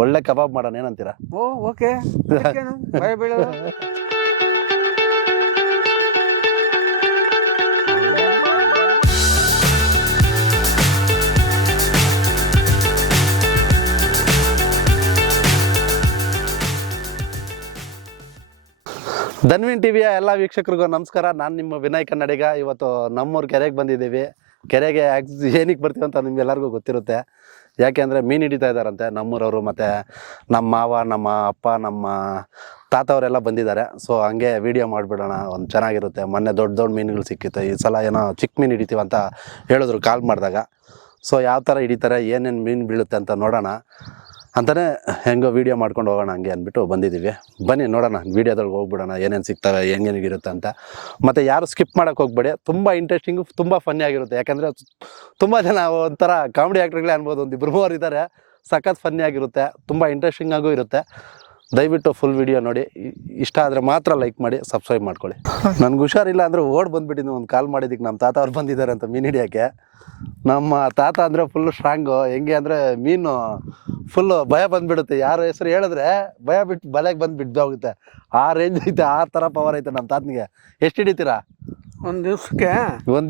ಒಳ್ಳೆ ಕಬಾಬ್ ಮಾಡೋಣ, ಏನಂತೀರಾ? ಓ ಓಕೆ, ಭಯ ಬೀಳೋದು. ಧನ್ವಿನ್ ಟಿವಿಯ ಎಲ್ಲ ವೀಕ್ಷಕರಿಗೂ ನಮಸ್ಕಾರ. ನಾನು ನಿಮ್ಮ ವಿನಯ್ ಕನ್ನಡಿಗ. ಇವತ್ತು ನಮ್ಮೂರು ಕೆರೆಗೆ ಬಂದಿದ್ದೀವಿ. ಕೆರೆಗೆ ಏನಕ್ಕೆ ಬರ್ತೀವಿ ಅಂತ ನಿಮ್ಗೆಲ್ಲರಿಗೂ ಗೊತ್ತಿರುತ್ತೆ. ಯಾಕೆಂದರೆ ಮೀನು ಹಿಡಿತಾ ಇದ್ದಾರಂತೆ ನಮ್ಮೂರವರು, ಮತ್ತು ನಮ್ಮ ಮಾವ, ನಮ್ಮ ಅಪ್ಪ, ನಮ್ಮ ತಾತ ಅವರೆಲ್ಲ ಬಂದಿದ್ದಾರೆ. ಸೊ ಹಂಗೆ ವಿಡಿಯೋ ಮಾಡಿಬಿಡೋಣ, ಒಂದು ಚೆನ್ನಾಗಿರುತ್ತೆ. ಮೊನ್ನೆ ದೊಡ್ಡ ದೊಡ್ಡ ಮೀನುಗಳು ಸಿಕ್ಕಿತ್ತು, ಈ ಸಲ ಏನೋ ಚಿಕ್ಕ ಮೀನು ಹಿಡಿತೀವಿ ಅಂತ ಹೇಳಿದ್ರು ಕಾಲ್ ಮಾಡಿದಾಗ. ಸೊ ಯಾವ ಥರ ಹಿಡಿತಾರೆ, ಏನೇನು ಮೀನು ಬೀಳುತ್ತೆ ಅಂತ ನೋಡೋಣ ಅಂತಲೇ ಹೆಂಗೋ ವೀಡಿಯೋ ಮಾಡ್ಕೊಂಡು ಹೋಗೋಣ ಹಂಗೆ ಅಂದ್ಬಿಟ್ಟು ಬಂದಿದ್ದೀವಿ. ಬನ್ನಿ ನೋಡೋಣ, ವೀಡಿಯೋದೊಳಗೆ ಹೋಗ್ಬಿಡೋಣ, ಏನೇನು ಸಿಗ್ತವೆ, ಹೆಂಗೇನಿಗಿರುತ್ತೆ ಅಂತ. ಮತ್ತು ಯಾರು ಸ್ಕಿಪ್ ಮಾಡೋಕ್ಕೆ ಹೋಗ್ಬೇಡಿ, ತುಂಬ ಇಂಟ್ರೆಸ್ಟಿಂಗು, ತುಂಬ ಫನ್ನಿ ಆಗಿರುತ್ತೆ. ಯಾಕಂದರೆ ತುಂಬ ಜನ ಒಂಥರ ಕಾಮಿಡಿ ಆ್ಯಕ್ಟ್ರುಗಳೇ ಅನ್ಬೋದು, ಒಂದು ಇಬ್ಬರು ಮೂವರು ಇದ್ದಾರೆ. ಸಖತ್ ಫನ್ನಿ ಆಗಿರುತ್ತೆ, ತುಂಬ ಇಂಟ್ರೆಸ್ಟಿಂಗಾಗೂ ಇರುತ್ತೆ. ದಯವಿಟ್ಟು ಫುಲ್ ವೀಡಿಯೋ ನೋಡಿ. ಇಷ್ಟ ಆದರೆ ಮಾತ್ರ ಲೈಕ್ ಮಾಡಿ, ಸಬ್ಸ್ಕ್ರೈಬ್ ಮಾಡ್ಕೊಳ್ಳಿ. ನನಗೆ ಹುಷಾರಿಲ್ಲ ಅಂದರೆ ಓಡ್ ಬಂದುಬಿಟ್ಟಿದ್ದೀನಿ. ಒಂದು ಕಾಲ್ ಮಾಡಿದ್ದಕ್ಕೆ ನಮ್ಮ ತಾತ ಅವ್ರು ಬಂದಿದ್ದಾರೆ ಅಂತ ಮೀನು ಹಿಡಿಯೋಕ್ಕೆ. ನಮ್ಮ ತಾತ ಅಂದರೆ ಫುಲ್ಲು ಸ್ಟ್ರಾಂಗು. ಹೆಂಗೆ ಅಂದರೆ ಮೀನು ಫುಲ್ಲು ಭಯ ಬಂದುಬಿಡುತ್ತೆ, ಯಾರ ಹೆಸರು ಹೇಳಿದ್ರೆ ಭಯ ಬಿಟ್ಟು ಬಲೆಗೆ ಬಂದು ಬಿದ್ದೋಗುತ್ತೆ. ಆ ರೇಂಜ್ ಐತೆ, ಆ ಥರ ಪವರ್ ಐತೆ ನಮ್ಮ ತಾತನಿಗೆ. ಎಷ್ಟು ಹಿಡಿತೀರಾ ಒಂದು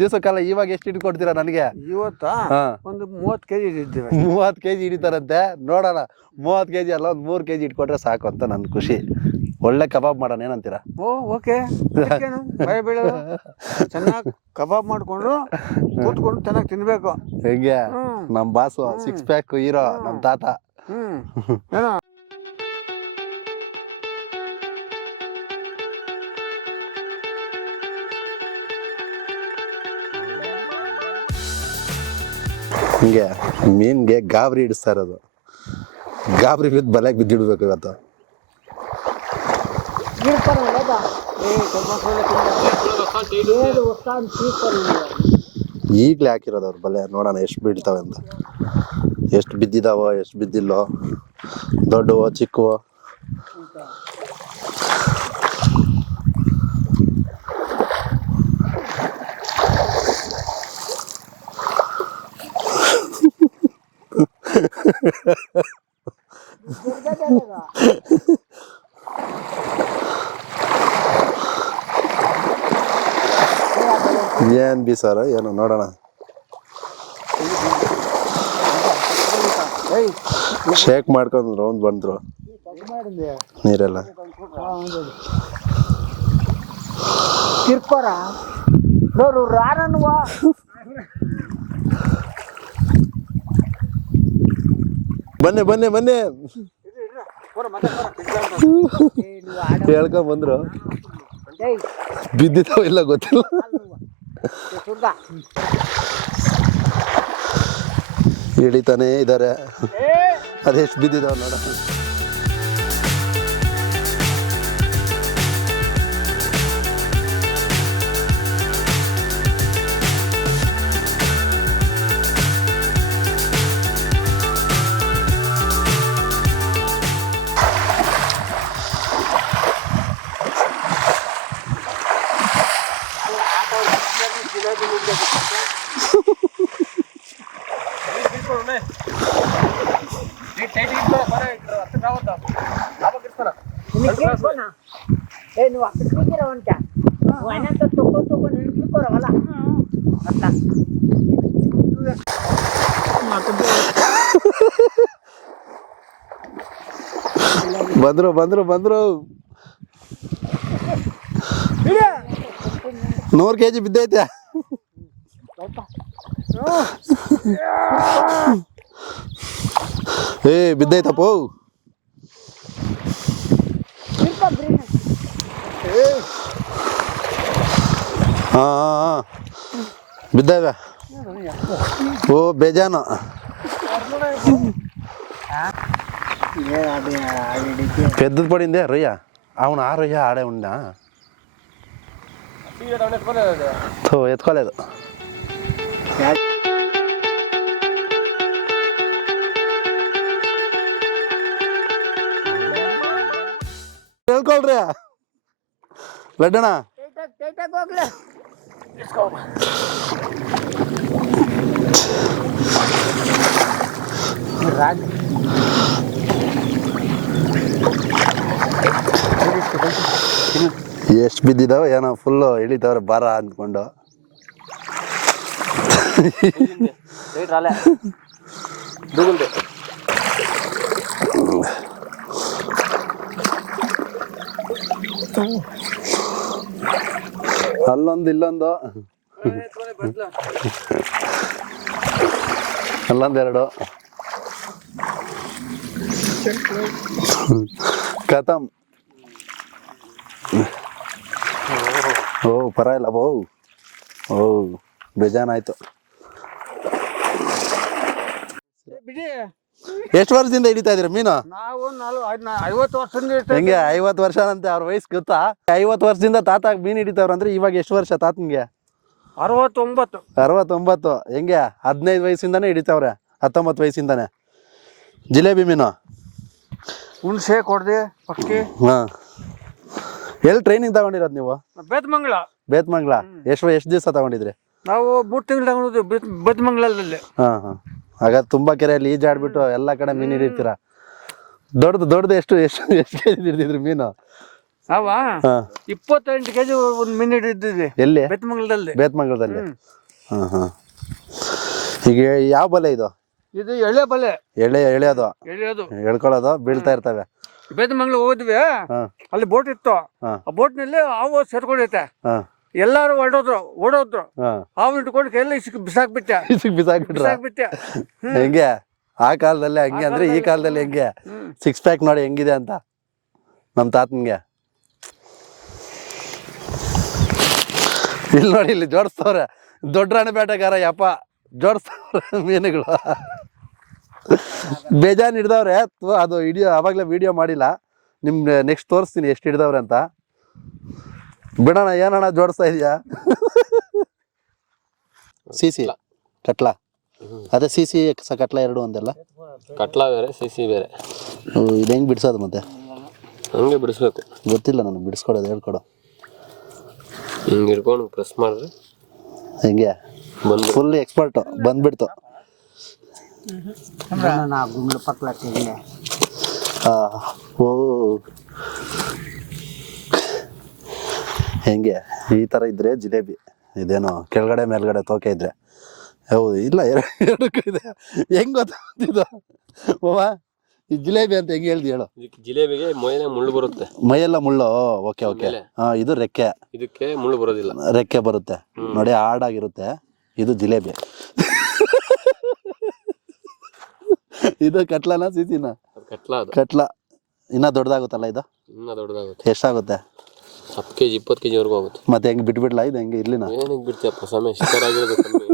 ದಿವ್ಸಕ್ಕೆಲ್ಲ? ಇವಾಗ ಎಷ್ಟು ಹಿಡ್ಕೊಡ್ತೀರಾ ನನಗೆ? ಇವತ್ತಾ ಒಂದು 30 kg ಹಿಡಿದ್ದೀವಿ. 30 kg ಹಿಡಿತಾರಂತೆ. ನೋಡೋಣ, 30 kg ಅಲ್ಲ, ಒಂದು 3 kg ಇಟ್ಕೊಟ್ರೆ ಸಾಕು ಅಂತ ನನ್ನ ಖುಷಿ. ಒಳ್ಳೆ ಕಬಾಬ್ ಮಾಡೋಣ, ಏನಂತೀರಾ? ಓ ಓಕೆ, ಭಯ ಬೀಳೋದು. ಚೆನ್ನಾಗಿ ಕಬಾಬ್ ಮಾಡ್ಕೊಂಡು ಕೂತ್ಕೊಂಡು ಚೆನ್ನಾಗಿ ತಿನ್ಬೇಕು. ಹೆಂಗೆ ನಮ್ಮ ಬಾಸು 6 ಪ್ಯಾಕ್ ಹೀರೋ ನಮ್ಮ ತಾತ. ಏನೋ ಹಿಂಗೆ ಮೀನ್ಗೆ ಗಾಬರಿ ಹಿಡಿಸ್ತಾ ಇರೋದು. ಗಾಬರಿ ಬಿದ್ದು ಬಲೆಗೆ ಬಿದ್ದಿಡ್ಬೇಕು ಇವತ್ತು. ಈಗಲೇ ಹಾಕಿರೋದು ಅವ್ರ ಬಲೆ. ನೋಡೋಣ ಎಷ್ಟು ಬೀಳ್ತಾವೆ ಅಂತ, ಎಷ್ಟು ಬಿದ್ದಿದಾವೋ ಎಷ್ಟು ಬಿದ್ದಿಲ್ಲೋ, ದೊಡ್ಡವೋ ಚಿಕ್ಕವೋ. ಏನ್ ಬೀಸಾರ ಏನೋ ನೋಡೋಣ. ಶೇಕ್ ಮಾಡ್ಕೊಂಡು ರೌಂಡ್ ಬಂದ್ರು ನೀರೆಲ್ಲ. ಬನ್ನಿ ಬನ್ನಿ ಬನ್ನಿ ಹೇಳ್ಕೊಂಡ್ ಬಂದ್ರು. ಬಿದ್ದಿದ್ದಾವ ಇಲ್ಲ ಗೊತ್ತಿಲ್ಲ. ಹಿಡಿತಾನೆ ಇದಾರೆ, ಅದೆಷ್ಟು ಬಿದ್ದಿದಾವ ನೋಡ. నువ్వు అక్కడ చూసిరావంట ఆయనంత తొక్కు నిలిచిపోరావాలా అట్లా ಬಂದ್ರು ಬಂದ್ರು ಬಂದ್ರು. 100 kg ಬಿದ್ದೈತೆ. ಏ ಬಿದ್ದೈತಪ್ಪ. ಹಾ ಬಿದ್ದಾವೆ. ಓ ಬೇಜಾನು. పెద్దది పడిందే రొయ్య. అవును, ఆ రొయ్య ఆడే ఉన్నా. ఎత్తుకోలేదు. ಹೇಳ್ಕೊಳ್ರಿ ಲಡ್ಡಣ್ಣ. ಎಷ್ಟು ಬಿದ್ದಿದಾವೆ ಏನೋ ಫುಲ್ಲು ಇಳಿತವ್ರೆ ಭಾರ ಅಂದ್ಕೊಂಡು. ಅಲ್ಲೊಂದು ಇಲ್ಲೊಂದು ಅಲ್ಲೊಂದೆರಡು ಖತಮ್. ಓ ಪರವಾಗಿಲ್ಲ ಬೋ. ಓ ಬೇಜಾನಾಯ್ತು. ಬಿಡಿ, ಎಷ್ಟು ವರ್ಷದಿಂದ ಹಿಡಿತಾ ಇದ್ದೀರಾ ಮೀನು? ನಾವು 50 ವರ್ಷದಿಂದ ಇರ್ತೇವೆ. ಹೆಂಗೆ 50 ವರ್ಷ ಅಂತೆ ಅವ್ರ ವಯಸ್ಸು ಗೊತ್ತಾ? 50 ವರ್ಷದಿಂದ ತಾತ ಮೀನು ಹಿಡಿತಾವ್ರ ಅಂದ್ರೆ ಇವಾಗ ಎಷ್ಟು ವರ್ಷ ತಾತನ್ಗೆ? 69. 69. ಹೆಂಗೆ 15 ವಯಸ್ಸಿಂದಾನೇ ಹಿಡಿತಾವ್ರೆ, 19 ವಯಸ್ಸಿಂದಾನೆ. ಜಿಲೇಬಿ ಮೀನು ಹುಣಸೆ ಕೊಡ್ದೆ ಪಕ್ಕಿ. ಹಾ, ಎಲ್ಲಿ ಟ್ರೈನಿಂಗ್ ತಗೊಂಡಿರೋದು ನೀವು? ಬೇತಮಂಗಲ. ಬೇತಮಂಗ್ಲ. ಎಷ್ಟು ದಿವಸ ತಗೊಂಡಿದ್ರಿ? ನಾವು 3 ತಿಂಗಳು ತಗೊಂಡಿದ್ವಿ ಬೇತಮಂಗಲದಲ್ಲಿ. ಹಾ ಹಾ. ಹಾಗಾದ್ರೆ ತುಂಬಾ ಕೆರೆಯಲ್ಲಿ ಈಜಾಡ್ಬಿಟ್ಟು ಎಲ್ಲಾ ಕಡೆ ಮೀನು ಹಿಡಿತೀರಾ. ದೊಡ್ಡದು ಎಷ್ಟು ಎಷ್ಟು ಎಷ್ಟು ಕೆಜಿ ಹಿಡಿದಿದ್ರಿ ಮೀನು? ಅವ ಹಾ. 28 ಕೆಜಿ ಒಂದು ಮೀನು ಹಿಡಿದಿದ್ವಿ ಎಲ್ಲಿ? ಬೇತಮಂಗಲದಲ್ಲಿ. ಬೇತಮಂಗಲದಲ್ಲಿ. ಹಾ ಹಾ. ಈಗ ಯಾವ ಬಲೆ ಇದು? ಇದು ಎಳೆ ಬಲೆ. ಎಳೆಯೋದು ಎಳೆಯೋದು ಎಳ್ಕೊಳ್ಳೋದು, ಬೀಳ್ತಾ ಇರ್ತವೆ. ಬೇತಮಂಗಲ ಹೋದ್ವಿ, ಹಾ ಅಲ್ಲಿ ಬೋಟ್ ಇತ್ತು. ಹಾ. ಆ ಬೋಟ್ನಲ್ಲಿ ಹಾವು ಸೇರ್ಕೊಂಡೈತೆ. ಹಾ ಎಲ್ಲಾರು ಓಡೋದ್ರು. ಹಾ. ಹಾವು ಇಟ್ಕೊಂಡು ಕೈಯಲ್ಲಿ ಬಿಸಾಕ್ಬಿಟ್ಟೆ. ಬಿಸಾಕ್ಬಿಟ್ರೆ ಹೆಂಗೆ? ಆ ಕಾಲದಲ್ಲಿ ಹಂಗೆ ಅಂದ್ರೆ ಈ ಕಾಲದಲ್ಲಿ ಹೆಂಗೆ? 6 ಪ್ಯಾಕ್ ನೋಡಿ ಹೆಂಗಿದೆ ಅಂತ ನಮ್ ತಾತನ್ಗೆ. ಇಲ್ಲಿ ನೋಡಿ, ಇಲ್ಲಿ ಜೋಡಿಸ್ತವ್ರೆ ದೊಡ್ಡ ರಾಣಿ ಬೇಟೆಗಾರ ಯಪ್ಪ, ಜೋಡಿಸ್ತವ್ರೆ ಮೀನುಗಳು. ಬೇಜಾನ್ ಹಿಡ್ದವ್ರೆ. ಅದು ಅವಾಗ್ಲೇ ವಿಡಿಯೋ ಮಾಡಿಲ್ಲ, ನಿಮ್ಗೆ ನೆಕ್ಸ್ಟ್ ತೋರಿಸ್ತೀನಿ ಎಷ್ಟು ಹಿಡ್ದವ್ರೆ ಅಂತ. ಬಿಡೋಣ, ಏನಣ್ಣ ಜೋಡಿಸ್ತಾ ಇದೀಯಾ? ಸಿಸಿ ಕಟ್ಲಾ, ಅದೇ ಸಿಸಿ ಕಟ್ಲಾ ಎರಡು ಒಂದಲ್ಲ? ಕಟ್ಲಾ ಬೇರೆ, ಸಿಸಿ ಬೇರೆ. ಇದು ಹೆಂಗ್ ಬಿಡ್ಸೋದು ಮತ್ತೆ? ಹಂಗೆ ಬಿಡಿಸ್ಬೇಕು. ಗೊತ್ತಿಲ್ಲ ನನಗೆ ಬಿಡಿಸ್ಕೊಡೋದು, ಹೇಳ್ಕೊಡು. ಹಿಂಗೆ ಹಿಡ್ಕೊಂಡು ಪ್ರೆಸ್ ಮಾಡ್ರಿ. ಹೆಂಗೆ? ಫುಲ್ ಎಕ್ಸ್ಪರ್ಟ್ ಬಂದ್ಬಿಡ್ತು. ಗುಂಡ್ಲು ಪಕ್ಲ ತೆಗಿಲೆ. ಓ ಹೆಂಗೆ ಈ ಥರ ಇದ್ರೆ ಜಿಲೇಬಿ. ಇದೇನೋ ಕೆಳಗಡೆ ಮೇಲ್ಗಡೆ ತೋಕೆ ಇದ್ರೆ. ಹೌದು, ಇಲ್ಲ ಎರಡಕ್ಕೂ ಇದೆ. ಹೆಂಗ್ ಗೊತ್ತಿದ್ದು ಓವಾ ಈ ಜಿಲೇಬಿ ಅಂತ ಹೆಂಗೆ ಹೇಳ್ದಿ ಹೇಳು? ಜಿಲೇಬಿಗೆ ಮೈಯಲ್ಲೇ ಮುಳ್ಳು ಬರುತ್ತೆ. ಮೈಯೆಲ್ಲ ಮುಳ್ಳು. Okay okay. ಹಾ, ಇದು ರೆಕ್ಕೆ. ಇದಕ್ಕೆ ಮುಳ್ಳು ಬರೋದಿಲ್ಲ, ರೆಕ್ಕೆ ಬರುತ್ತೆ ನೋಡಿ, ಹಾಡಾಗಿರುತ್ತೆ. ಇದು ಜಿಲೇಬಿ. ಇದು ಕಟ್ಲಾನ ಸಿಸಿನ? ಕಟ್ಲಾ. ಅದು ಕಟ್ಲಾ. ಇನ್ನ ದೊಡ್ಡದಾಗುತ್ತಲ್ಲ ಇದು? ಇನ್ನ ದೊಡ್ಡದಾಗುತ್ತೆ. ಎಷ್ಟಾಗುತ್ತೆ? 10 ಕೆಜಿ 20 ಕೆಜಿ ವರ್ಗೂ ಆಗುತ್ತೆ. ಮತ್ತೆ ಹೆಂಗ್ ಬಿಟ್ಬಿಡ್ಲಾ ಇದು? ಹೆಂಗೆ ಇರ್ಲಿನ? ಏನಕ್ಕೆ ಬಿಡ್ತೀಯಪ್ಪ ಸಮಯ? ಶಿಖರ್ ಆಗಿರೋದು ಕಮ್ಮಿ.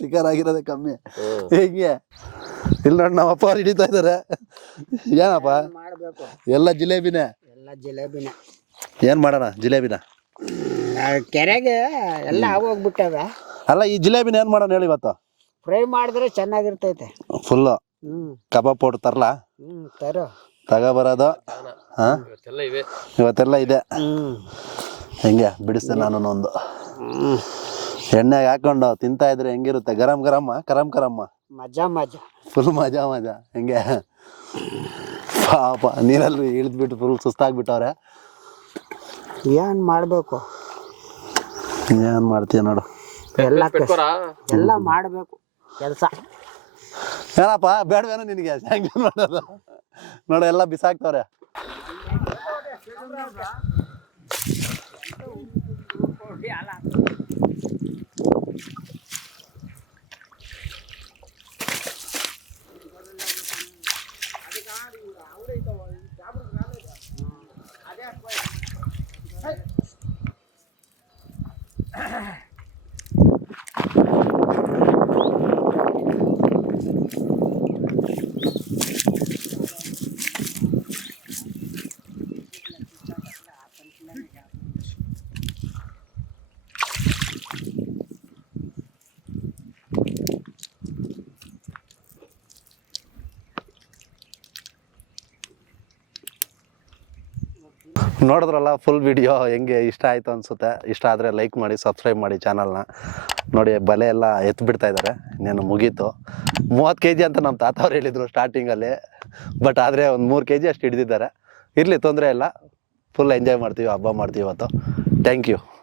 ಶಿಖರ್ ಆಗಿರೋದೇ ಕಮ್ಮಿ. ಹೇಗೆ? ಇಲ್ಲಿ ನೋಡಿ, ನಮ್ಮ ಅಪ್ಪ ಅವ್ರು ಹಿಡಿತಾ ಇದಾರೆ. ಏನಪ್ಪ ಮಾಡ್ಬೇಕು, ಎಲ್ಲ ಜಿಲೇಬಿನೇ? ಎಲ್ಲ ಜಿಲೇಬಿನ. ಏನ್ ಮಾಡೋಣ ಜಿಲೇಬಿನ? ಕೆರೆಗೆ ಎಲ್ಲ ಆಗೋಗ್ಬಿಟ್ಟವೆ. ಅಲ್ಲ, ಈ ಜಿಲೇಬಿನ ಏನ್ ಮಾಡೋಣ ಹೇಳಿ ಇವತ್ತು? ಫ್ರೈ ಮಾಡಿದ್ರೆ ಚೆನ್ನಾಗಿರ್ತೈತೆ. Full kebab powder ತರಲಾ? ತರೋ ತಗೋಬರೋದು. ಹಾ, ಇವತ್ತೆಲ್ಲ ಇವೆ. ಇವತ್ತೆಲ್ಲ ಇದೆ. ಹೆಂಗೆ ಬಿಡಿಸ್ದೆ ನಾನು ಒಂದು. ಎಣ್ಣೆಗೆ ಹಾಕೊಂಡು ತಿಂತಾ ಇದ್ರೆ ಹೆಂಗಿರುತ್ತೆ? ಗರಂ ಗರಮ್ಮ, ಕರಮ್ಮ. ಮಜಾ ಮಜಾ, ಫುಲ್ ಮಜಾ. ಹೆಂಗೆ ಪಾಪ ನೀರಲ್ಲಿ ಇಳಿದ್ಬಿಟ್ಟು ಫುಲ್ ಸುಸ್ತಾಗ್ಬಿಟ್ಟವ್ರೆ. ಏನ್ ಮಾಡ್ಬೇಕು? ಏನ್ ಮಾಡ್ತೀಯ ನೋಡು. ಎಲ್ಲ ಮಾಡ್ಬೇಕು ಕೆಲಸ. ಏನಪ್ಪ ಬೇಡವೇನೋ ನಿನಗೆ? ಹೆಂಗೆ ಮಾಡೋದು ನೋಡು, ಎಲ್ಲ ಬಿಸಾಕ್ತವ್ರೆ. ನೋಡಿದ್ರಲ್ಲ ಫುಲ್ ವಿಡಿಯೋ. ಹೆಂಗೆ ಇಷ್ಟ ಆಯಿತು ಅನಿಸುತ್ತೆ. ಇಷ್ಟ ಆದರೆ ಲೈಕ್ ಮಾಡಿ, ಸಬ್ಸ್ಕ್ರೈಬ್ ಮಾಡಿ ಚಾನಲ್ನ. ನೋಡಿ, ಬಲೆ ಎಲ್ಲ ಎತ್ಬಿಡ್ತಾ ಇದ್ದಾರೆ. ಇನ್ನೇನು ಮುಗೀತು. 30 kg ಅಂತ ನಮ್ಮ ತಾತ ಅವ್ರು ಹೇಳಿದರು ಸ್ಟಾರ್ಟಿಂಗಲ್ಲಿ. ಬಟ್ ಆದರೆ ಒಂದು 3 kg ಅಷ್ಟು ಹಿಡಿದಿದ್ದಾರೆ. ಇರಲಿ, ತೊಂದರೆ ಇಲ್ಲ. ಫುಲ್ ಎಂಜಾಯ್ ಮಾಡ್ತೀವಿ, ಹಬ್ಬ ಮಾಡ್ತೀವಿ ಇವತ್ತು. Thank you.